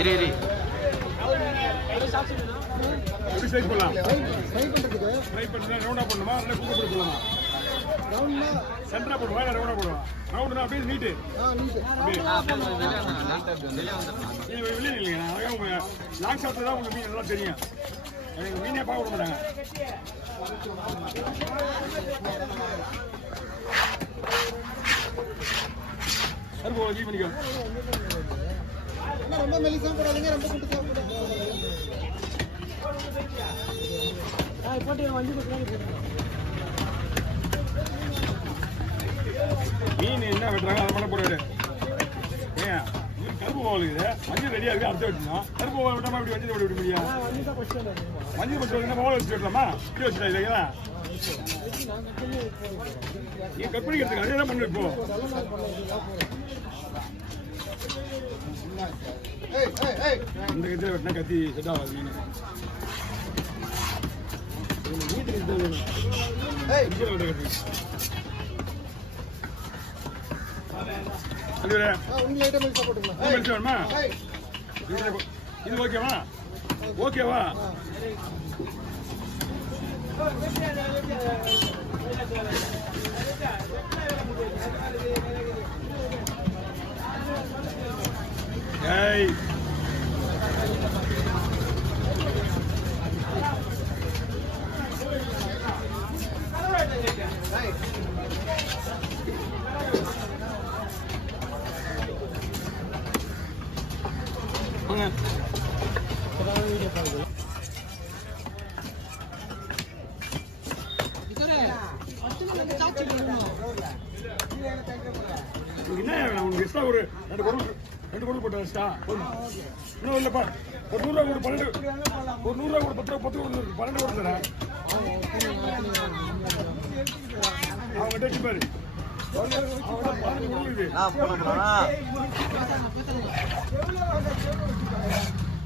இரு இரு எப்படி ஸ்லைஸ் பண்ணலாம்? ஃப்ரை பண்ணுறதுக்கு ரவுண்டா பண்ணுமா இல்லை குக்கு போட்டு போடலாமா? ரவுண்ட்னா சென்டரா போடுவா இல்லை ரவுண்டா போடுவா? ரவுண்டுனா அப்படியே நீட்டு வெளியே இல்லைங்க. அழகாக உங்க லாங் ஷாப்ல தான் உங்களுக்கு மீன் நல்லா தெரியும். எனக்கு மீனே பார்க்க விட மாட்டாங்க. கருப்பு ஜி பண்ணிக்கோ. ரொம்ப மெலிசா போடாதீங்க, ரொம்ப குட்டி போடாதீங்க. போட்டு வண்டி மீன் என்ன வெட்டுறாங்க அதை பண்ண போறாரு. ஏன் கருப்பு போவல் இருக்குது, மஞ்சள் ரெடியா இருக்கு, அடுத்த வெட்டணும். கருப்பு போவல் விட்டாம இப்படி வஞ்சதை விட முடியும்? மஞ்சள் பட்டு வந்து போவல் வச்சு வெட்டலாமா? இப்படி வச்சுட்டா இல்லைங்களா? நீங்க கட் பண்ணிக்கிறதுக்கு அதே தான் பண்ணு. இப்போ இந்த கத்தியில வெட்டினா கத்தி செட் ஆகாது மீன். இது ஓகேவா? ஓகேவா? ஏய் என்ன உனக்கு எக்ஸ்ட்ரா ஒரு ரெண்டு குரல் போட்டு எக்ஸ்ட்ரா இன்னும் இல்லைப்பா. ஒரு 100 ரூபா ஒரு 12, ஒரு 100 ரூபா ஒரு 10 ரூபா 12 கூட தரேன். அவங்க டேச்சு பாரு.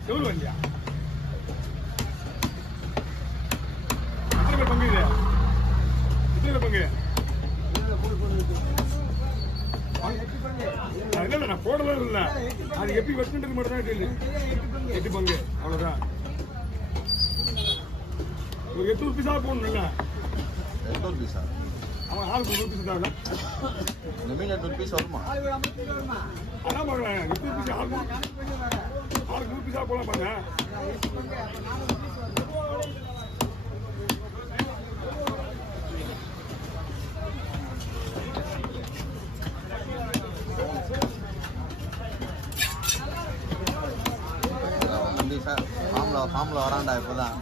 எவ்வளோ வண்டியா? எத்தனை பேர் பங்கு இது? எத்தனை பேர் பங்கு? இல்லை நான் போடலாம் இல்லை, அது எப்படி வெட்டுன்றது மட்டும் தான் கேள்வி. 8 பங்கு அவ்வளோதான். ஒரு 8 பீஸா போடணும்ல. 8 பீஸா? அவன் ஆளுக்கு 100 பீஸ் தான். இந்த மீன் 8 பீஸ் வருமா? அதான் பார்க்கலாம். 8 பீஸ் ஆளுக்கு 100 பீஸா போடலாம் பாருங்க. ஃபார்ம்ல வரான்டா இப்போதான்.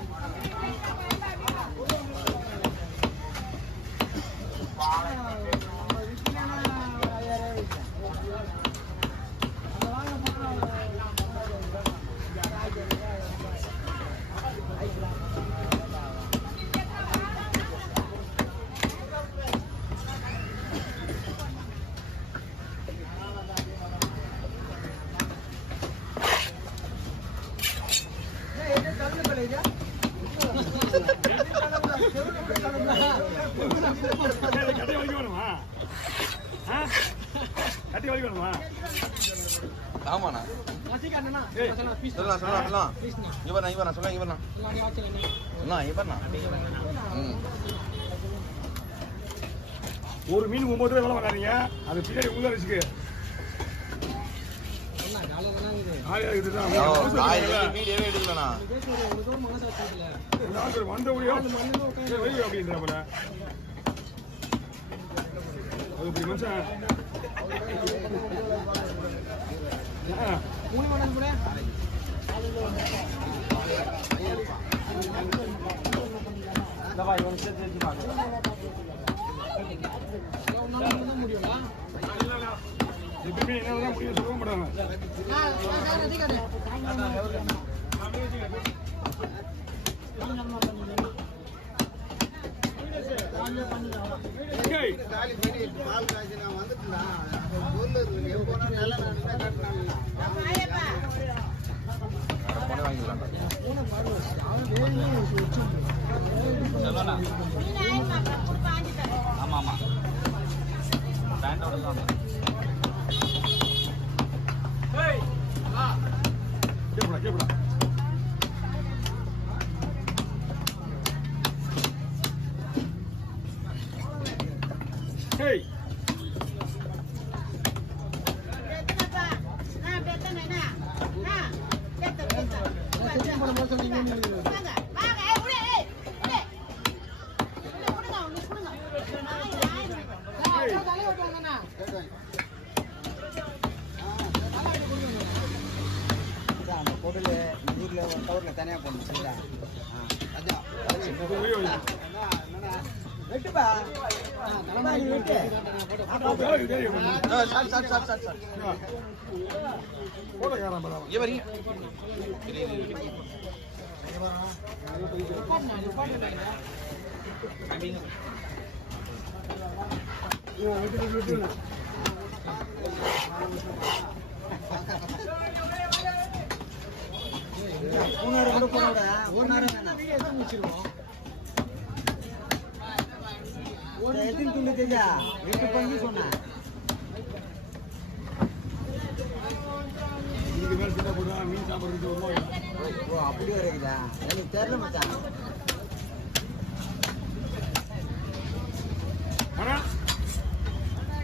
கட்டி வலிக்கணுமா? ஆமாண்ணா சொல்லலாம் சொல்லலாம். இவர்ண்ணா சொல்லுங்க இவர்ண்ணா. ஒரு மீன் 9 ரூபாய் வேலை வாங்காதீங்க. அது பின்னாடி உள்ள வச்சுக்கு வந்த அப்படின்ற அது மனுஷன் எப்பவுமே என்ன முடியும் சொல்ல மாட்டாங்க. ஆமா ஆமா பேண்டோட கேப்படா. ஹேய் செட்டிங் பண்ணும்போது சொன்னீங்க பொருள் ஊர்ல ஒரு கவர்ல தனியா போடணும் சரியா வெட்டுப்பா வெட்டு சார் போடக்காரன் பரவாயில்ல. இங்கே வரீங்க பூனாறு கூட போட பூனாறு வேணாம் எத்தனை துண்டு தெரியா 8 பங்கு சொன்னேன் இதுக்கு மேல திட்டா போடுவா மீன் சாப்பிட்றதுக்கு வருமா ஓ அப்படி வருகுதா எனக்கு தெரியல மச்சான் ஆனா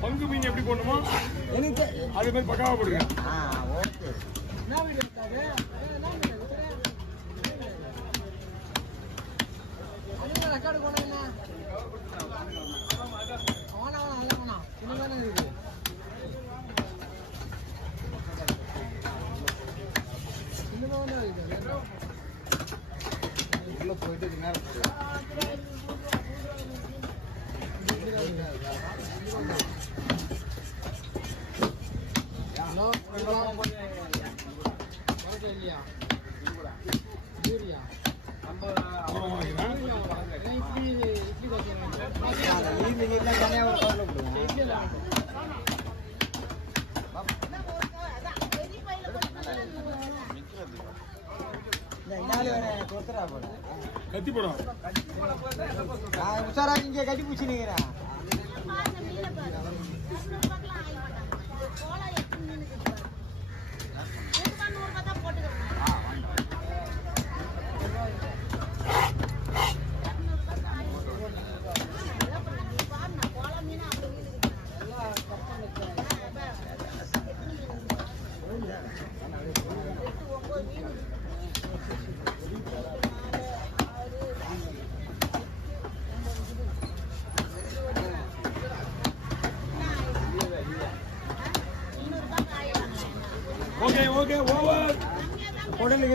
பங்கு மீன் எப்படி போடணுமோ எனக்கு அதே மாதிரி பக்காவா போடுங்க. ஓகே என்ன வீடியோ எடுத்தாரு ரெக்கார்டு போனா என்ன அவனா நல்ல போனா இன்னும் இருக்கு இன்னும் இருக்கு உள்ள போயிட்டு நேரம் ஹலோ இல்லையா யூரியா அப்புறம் வாங்கிக்கிறேன். இட்லி இட்லி தோசை ஈவினிங் எல்லாம் தனியா ஒரு கவர்ல போடுவோம் கத்தி போடும். உஷாரா இங்க கட்டி பிடிச்சி நிக்கிறேன் ஓகே ஓகே ஓவர். உடலுக்கு